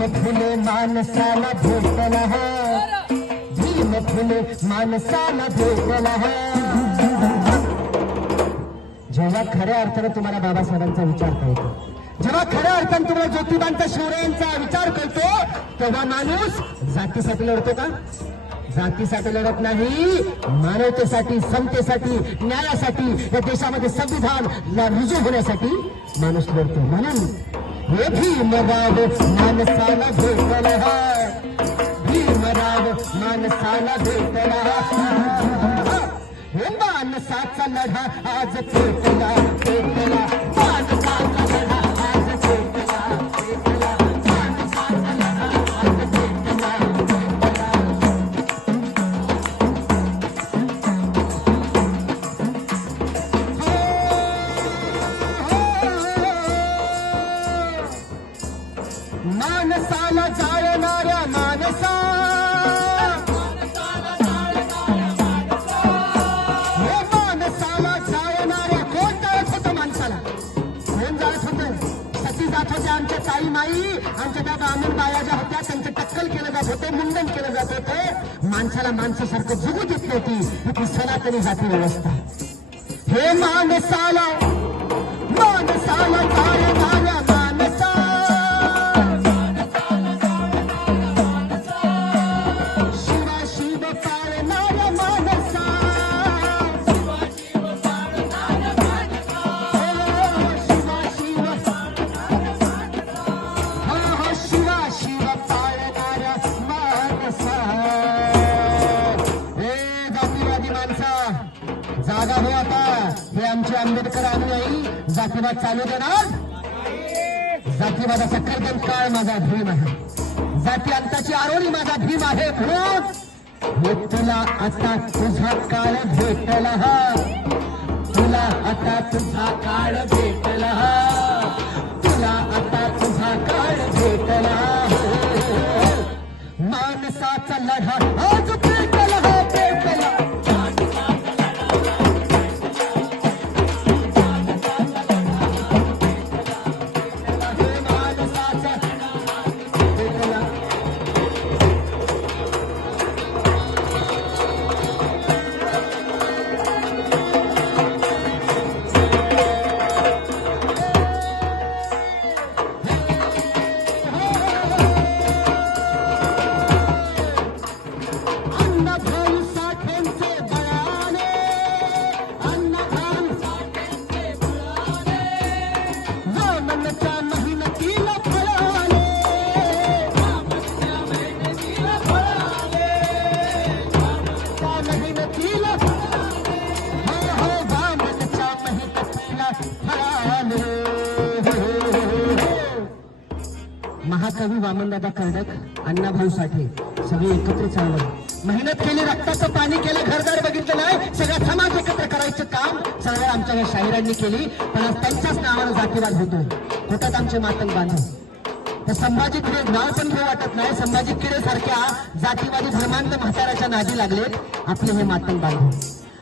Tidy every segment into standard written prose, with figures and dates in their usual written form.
भीम फुले माणसाला भेटला भीम फुले माणसाला भेटला जेव्हा खऱ्या अर्थानं तुम्हाला बाबासाहेबांचा विचार कळतो, जेव्हा खऱ्या अर्थानं तुम्हाला ज्योतिबांचा शिवरायांचा विचार करतो, तेव्हा माणूस जातीसाठी लढतो का? जातीसाठी लढत नाही, मानवतेसाठी, समतेसाठी, न्यायासाठी, या देशामध्ये संविधान रुजू होण्यासाठी माणूस लढतो. म्हणून हे भीमराव माणसाला भेटला भीमराव माणसाला भेटला हे माणसाचा लढा आज पेटला पेटला माणसाचा लढा आज पेटला पेटला माणसाचा लढा आज पेटला पेटला. माणसाला जाळणाऱ्या माणसा आमच्या ताई माई, आमच्या त्या ब्राह्मण बाया ज्या होत्या त्यांचं टक्कल केलं जात होते, मुंडन केलं जात होते. माणसाला माणसासारखं जगू देत नव्हती ही सनातनी जाती व्यवस्था. हे माणसाला माणसाला जाळणाऱ्या माणसा शिवा शिव पाळणाऱ्या माणसा जागा हो आता. हे आमचे आंबेडकर अनुयायी जातीवाद चालू देणार. जातीवादाचा कर्दम काळ माझा भीम आहे, जाती अंताची आरोळी माझा भीम आहे. म्हणून तुला आता तुझा काळ भेटला तुला आता तुझा काळ भेटला तुला आता तुझा काळ भेटला. माणसाचा लढा आज पेटला पेटला महाकवी वामनदादा कर्डक, अण्णाभाऊ साठे सगळे एकत्र चालवलं, मेहनत केली, रक्ताचं पाणी केलं, घरदार बघितलं नाही, सगळा समाज एकत्र करायचं काम सगळं आमच्या या शाहिरांनी केली. पण आज त्यांच्याच नावानं जातीवाद होतो. होतात आमचे मातंग बांधव. तर संभाजी किडे नाव पण घेऊ वाटत नाही. संभाजी किडे सारख्या जातीवादी धर्मांत म्हाताऱ्याच्या नादी लागलेत आपले हे मातंग बांधव.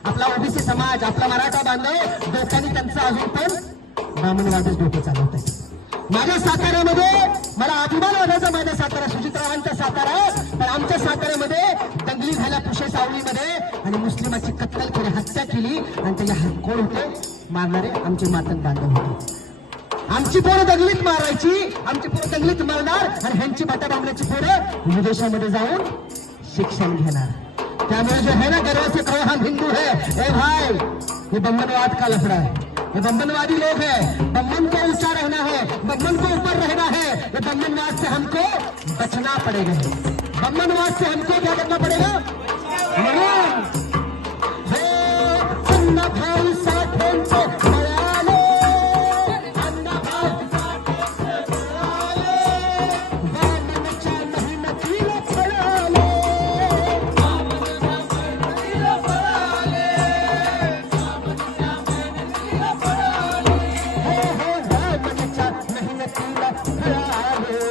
आपला ओबीसी समाज, आपला मराठा बांधव डोक्याने त्यांचा अजून पण ब्राह्मणवादच डोके चालवत आहे. माझ्या साताऱ्यामध्ये मला अभिमान वाटायचा, माझ्या सातारा सुजितरावांचा सातारा आहे, पण आमच्या साताऱ्यामध्ये दंगली झाल्या पुशे सावळीमध्ये आणि मुस्लिमाची कत्तल केली, हत्या केली आणि त्याच्या कोण होते मारणारे आमचे मातंग बांधव होते. आमची पोरं दंगलीत मारायची, आमची पोरं दंगलीत मारणार आणि ह्यांची बाटाबांबल्याची पोरं विदेशामध्ये जाऊन शिक्षण घेणार. त्यामुळे जो है ना गर्व से कहो हम हिंदू है, ए भाई ये बम्बनवाद का लफड़ा है, ये बम्बनवादी लोग हैं. बम्बन को ऊंचा रहना है, बम्बन को ऊपर रहना है. ये बम्बनवाद से हमको बचना पड़ेगा. बम्बनवाद से हमको क्या करना पड़ेगा? अण्णाभाऊ साठेंचे बळाले, अण्णाभाऊ साठेंचे बळाले, वामनच्या मेहनतीला फळाले, वामनच्या मेहनतीला फळाले, वामनच्या मेहनतीला फळाले, वामनच्या मेहनतीला फळाले.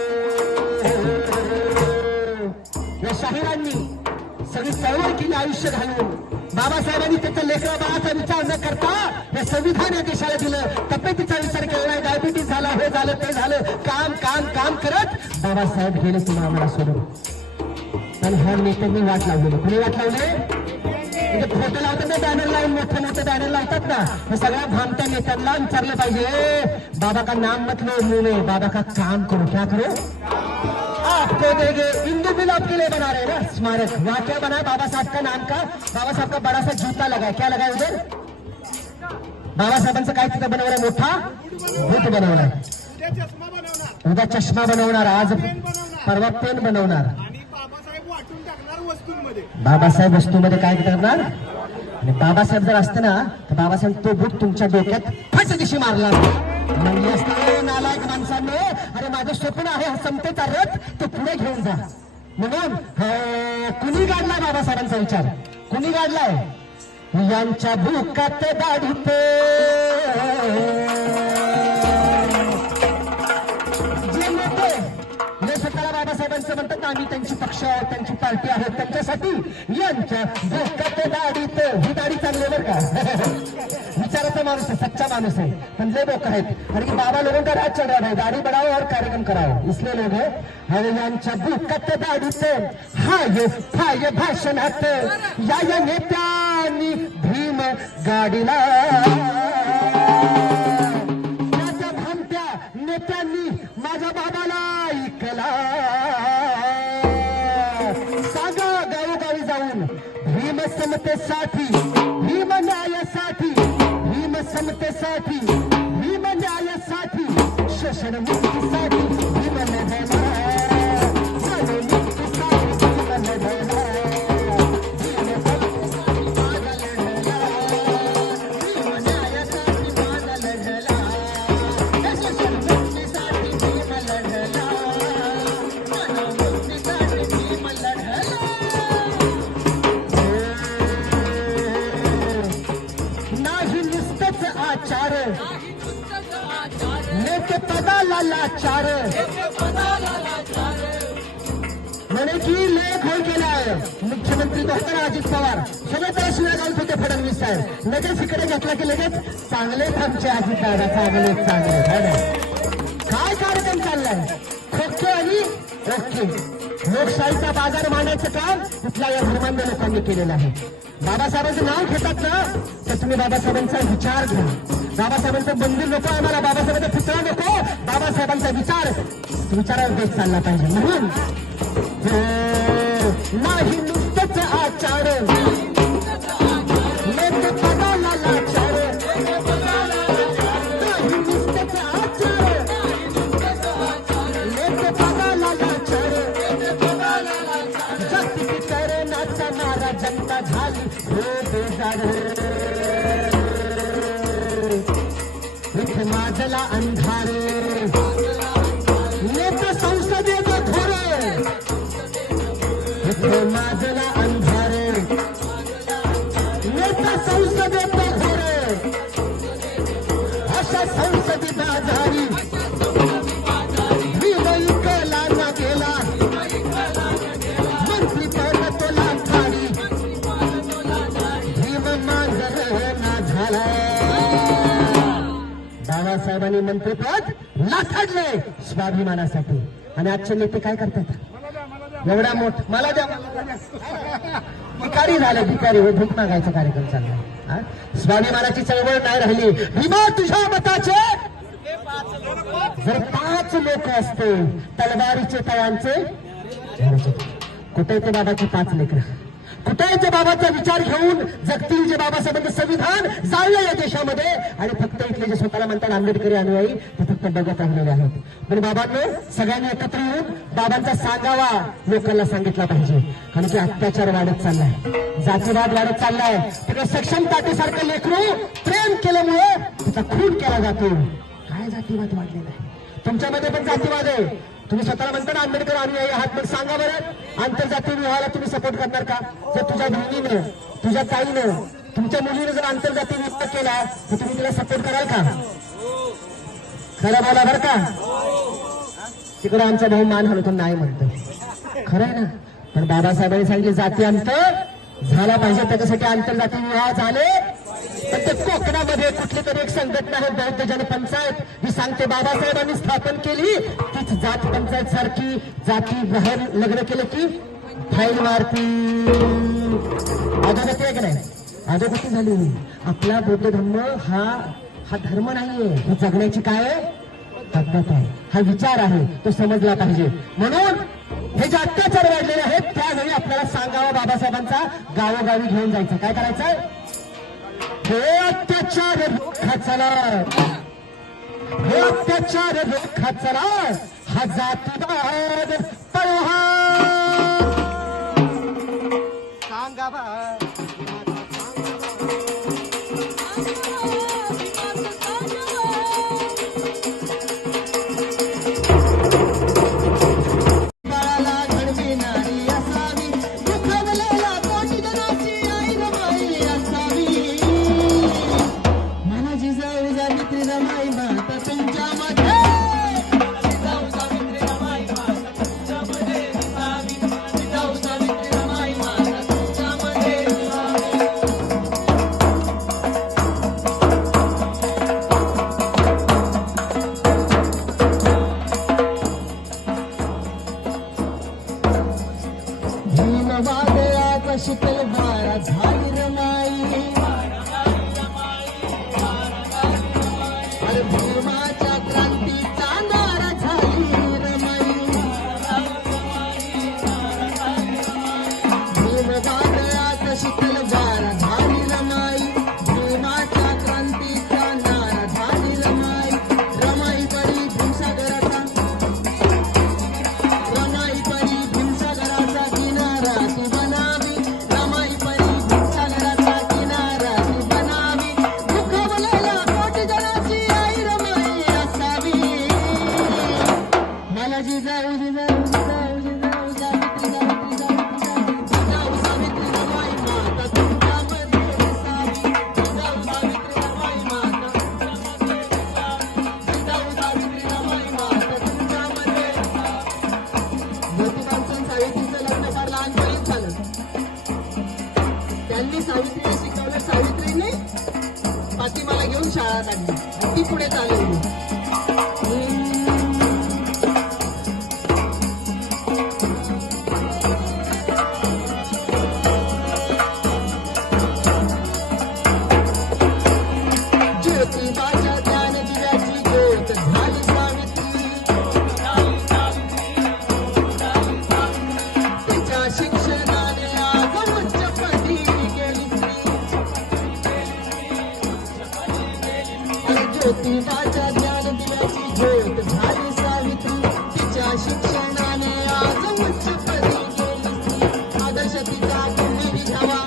या शाहिरांनी सगळी चळवळ केली आयुष्य घालून. बाबासाहेबांनी त्याचा लेकरा बाळाचा विचार न करता हे संविधान या देशाला दिलं. तब्येतीचा विचार केला नाही, डायबिटीस झाला, हे झालं, ते झालं, काम काम काम करत बाबासाहेब गेले तुम्हाला आम्हाला सोडून. पण ह्या नेत्यांनी वाट लावलेली. कुणी वाट लावले? म्हणजे फोटो लावतात ना, बॅनर लावून मोठे मोठे बॅनर लावतात ना, हे सगळ्या भामट्या नेत्यांना विचारलं पाहिजे, बाबा का नाम मत लो मुंह में, बाबा का काम करो. क्या करो? आपको देंगे. इंदू बिल आपके लिए बना रहे ना स्मारक. वहां क्या बना है? बाबा साहब का नाम का, बाबा साहब का बड़ा सा जूता लगा है. क्या लगा है उधर? बाबासाहेबांचं काय तिथं बनवलंय? मोठा बूट बनवलाय. उद्या चष्मा बनवणार, आज परवा पेन बनवणार. बाबासाहेब वस्तूमध्ये काय करणार? आणि बाबासाहेब जर असते ना तर बाबासाहेब तो बूट तुमच्या डोक्यात फट दिशी मारला म्हणजे असतं. नालायक माणसांनो, अरे माझं स्वप्न आहे हा समतेचा रथ, तो पुढे घेऊन जा. म्हणून कुणी काढलाय बाबासाहेबांचा विचार? कुणी काढलाय? यांच्या भूकात दाढीत जे नेते जे स्वतःला बाबासाहेबांचं म्हणतात, आम्ही त्यांची पक्ष त्यांची पार्टी आहे, त्यांच्यासाठी यांच्या भूकात दाढीत. ही दाढी चांगली बरं का? विचाराचा माणूस आहे, सच्चा माणूस आहे. पण जे लोक आहेत आणि बाबा लोगों का राज चल रहा है, दाढी बढ़ाओ और कार्यक्रम कराओ, इसलिए लोग अरे यांच्या भूकात दाढीत हाय भाषणात या नेत्यांनी भीम गाडीला, माझ्या भामट्या नेत्यांनी माझ्या बाबाला ऐकला. सांगा गावोगावी जाऊन भीम समतेसाठी, भीम न्यायासाठी, भीम समतेसाठी, भीम न्यायासाठी, शोषण मुक्तीसाठी भीम लढला. नेते पदाला लाचार म्हणे की लेख होय केलाय. मुख्यमंत्री डॉक्टर अजित पवार सगळे त्याला शिवाय घालत होते फडणवीस साहेब. लगेच इकडे घेतला की लगेच चांगलेच आमचे अजित दादा, चांगलेच चांगले. काय कार्यक्रम चाललाय? खोके आणि ओके. लोकशाहीचा बाजार मांडायचं काम इथल्या या धर्मांध लोकांनी केलेलं आहे. बाबासाहेबांचं नाव घेतात ना तर तुम्ही बाबासाहेबांचा विचार घ्या. बाबासाहेबांचं मंदिर नको आम्हाला, बाबासाहेबांचा पुतळा नको, बाबासाहेबांचा विचारावर देश चालला पाहिजे. म्हणून नाही नुसतंच आचार, नेते पदाला लाचार, नाही नुसतंच आचार, नेते पदाला लाचार, जागतिकीकरणाचा मारा जनता झाली हो बेजार. इथे माझला अंधारे, नेते संसदेत घोरे, इथे माझला अंधारे, नेते संसदेत घोरे, अशा संसदी बाजारी भीम ऐकला ना गेला, मंत्री पद तोला थारी, भीम मांजर ना झाला. बाबासाहेबांनी मंत्रिपद लाथाडले स्वाभिमानासाठी. आणि आजचे नेते काय करतात? एवढा मोठ मला द्या, भिकारी झाले, भिकारी हो, भूक मागायचा कार्यक्रम चाललाय. स्वाभिमानाची चळवळ नाही राहिली. भीमा तुझ्या मताचे जर 5 लोक असते तलवारीचे तळांचे, कुठे ते बाबाचे 5 लेकर? कुठे जे बाबाचा विचार घेऊन जगतील, जे बाबासाहेबांचं संविधान जाळलं या देशामध्ये, आणि फक्त इथले जे स्वतःला म्हणतात आंबेडकरी अनुयायी ते फक्त बघत राहिलेले आहेत. पण बाबांनो सगळ्यांनी एकत्र येऊन बाबांचा सांगावा लोकांना सांगितला पाहिजे. कारण की अत्याचार वाढत चाललाय, जातीवाद वाढत चाललाय. तिकडे सक्षम ताटेसारखं लेकरू प्रेम केल्यामुळे तिचा खून केला जातो. काय जातीवाद वाढलेला आहे? तुमच्यामध्ये पण जातीवाद आहे. तुम्ही स्वतःला म्हणता ना आंबेडकर अनुयायी आहात, मग सांगा बरं आंतरजातीय विवाहाला तुम्ही सपोर्ट करणार का? जर तुझ्या बहिणीनं, तुझ्या ताईनं, तुमच्या मुलीनं जर आंतरजातीय विवाह केला तर तुम्ही तिला सपोर्ट कराल का? खरं बोला बरं का. तिकडे आमचा भाऊ मान हलवतो नाही म्हणतो, खरं आहे ना. पण बाबासाहेबांनी सांगितले जाती अंत झाला पाहिजे, त्याच्यासाठी आंतरजातीय विवाह झाले पण ते कोकणामध्ये कुठली तरी एक संघटना आहे बौद्ध जनपंचायत, ही सांगते बाबासाहेबांनी स्थापन केली. तीच जात पंचायत सारखी जाती बाहेर लग्न केलं की फाईल मारती. अधोगती आहे की नाही? अधोगती झाली. आपला बौद्ध धर्म हा धर्म नाहीये, ही जगण्याची काय पद्धत आहे, हा विचार आहे, तो समजला पाहिजे. म्हणून हे जे अत्याचार वाढलेले आहेत त्यावेळी आपल्याला सांगावं बाबासाहेबांचा गावोगावी घेऊन जायचं. काय करायचं? हे अत्याचार रोखा चला, हे अत्याचार रोखा चला, हा जातीवाद पळवा. सांगा बा शीतल बारा झाली रमाई, अरे भीमाच्या क्रांतीचा नारा झाली रमाई. भीम वादळात शीतल बारा झाली रमाई, भीमाच्या क्रांतीचा नारा झाली रमाई. रमाई परी भीमसागराचा, रमाई परी भीमसागराचा किनारा ती बनावी. त्यांनी सावित्रीला शिकवलं, सावित्रीने फातिमाला घेऊन शाळा काढली, ती पुढे चालवली. ज्योतिबाच्या ज्ञान दिव्याची ज्योत झाली सावित्री, तिच्या शिक्षणाने आज उच्चपदी गेली स्त्री. ज्योतिबाच्या ज्ञान दिव्याची ज्योत झाली सावित्री, तिच्या शिक्षणाने आज उच्चपदी गेली स्त्री. आदर्श तिचा तुम्ही निघावा,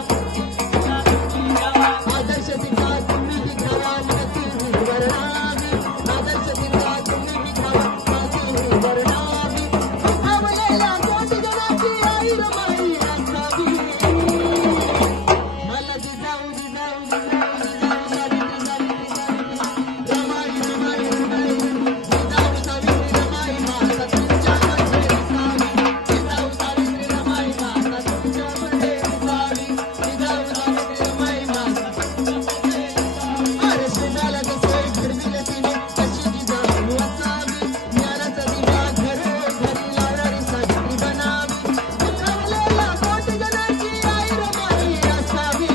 आदर्श तिचा तुम्ही निघावा, नदी वर्णावी. आदर्श तिचा तुम्ही निघावा, नदी वर्णावी. आवलेला कोटी जणाची आई रमाई असावी. मला जिजाऊ जिजाऊ जिजाऊ जिजाऊ सावित्री सावित्री सावित्री रमाई रमाई रमाई. जिजाऊ सावित्री रमाई माता तुमच्यामध्ये दिसावी. जिजाऊ सावित्री रमाई माता तुमच्यामध्ये दिसावी. जिजाऊ सावित्री रमाई माता अरे शेजाला जसे घडविले तिने तशी जिजाऊ असावी. ज्ञानाचा दिवा घरोघरी लावणारी सावित्री बनावी. उठवलेला कोटी जणाची आई रमाई असावी.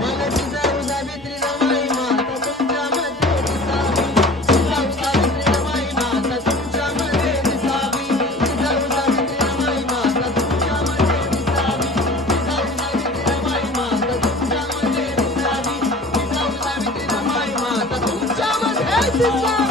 मला जिजाऊ सावित्री रमाई माता तुमच्यामध्ये दिसावी. जिजाऊ सावित्री रमाई माता तुमच्यामध्ये दिसावी. जिजाऊ सावित्री रमाई माता तुमच्यामध्ये दिसावी. जिजाऊ सावित्री रमाई माता तुमच्यामध्ये दिसावी. जिजाऊ सावित्री रमाई माता तुमच्यामध्ये दिसावी.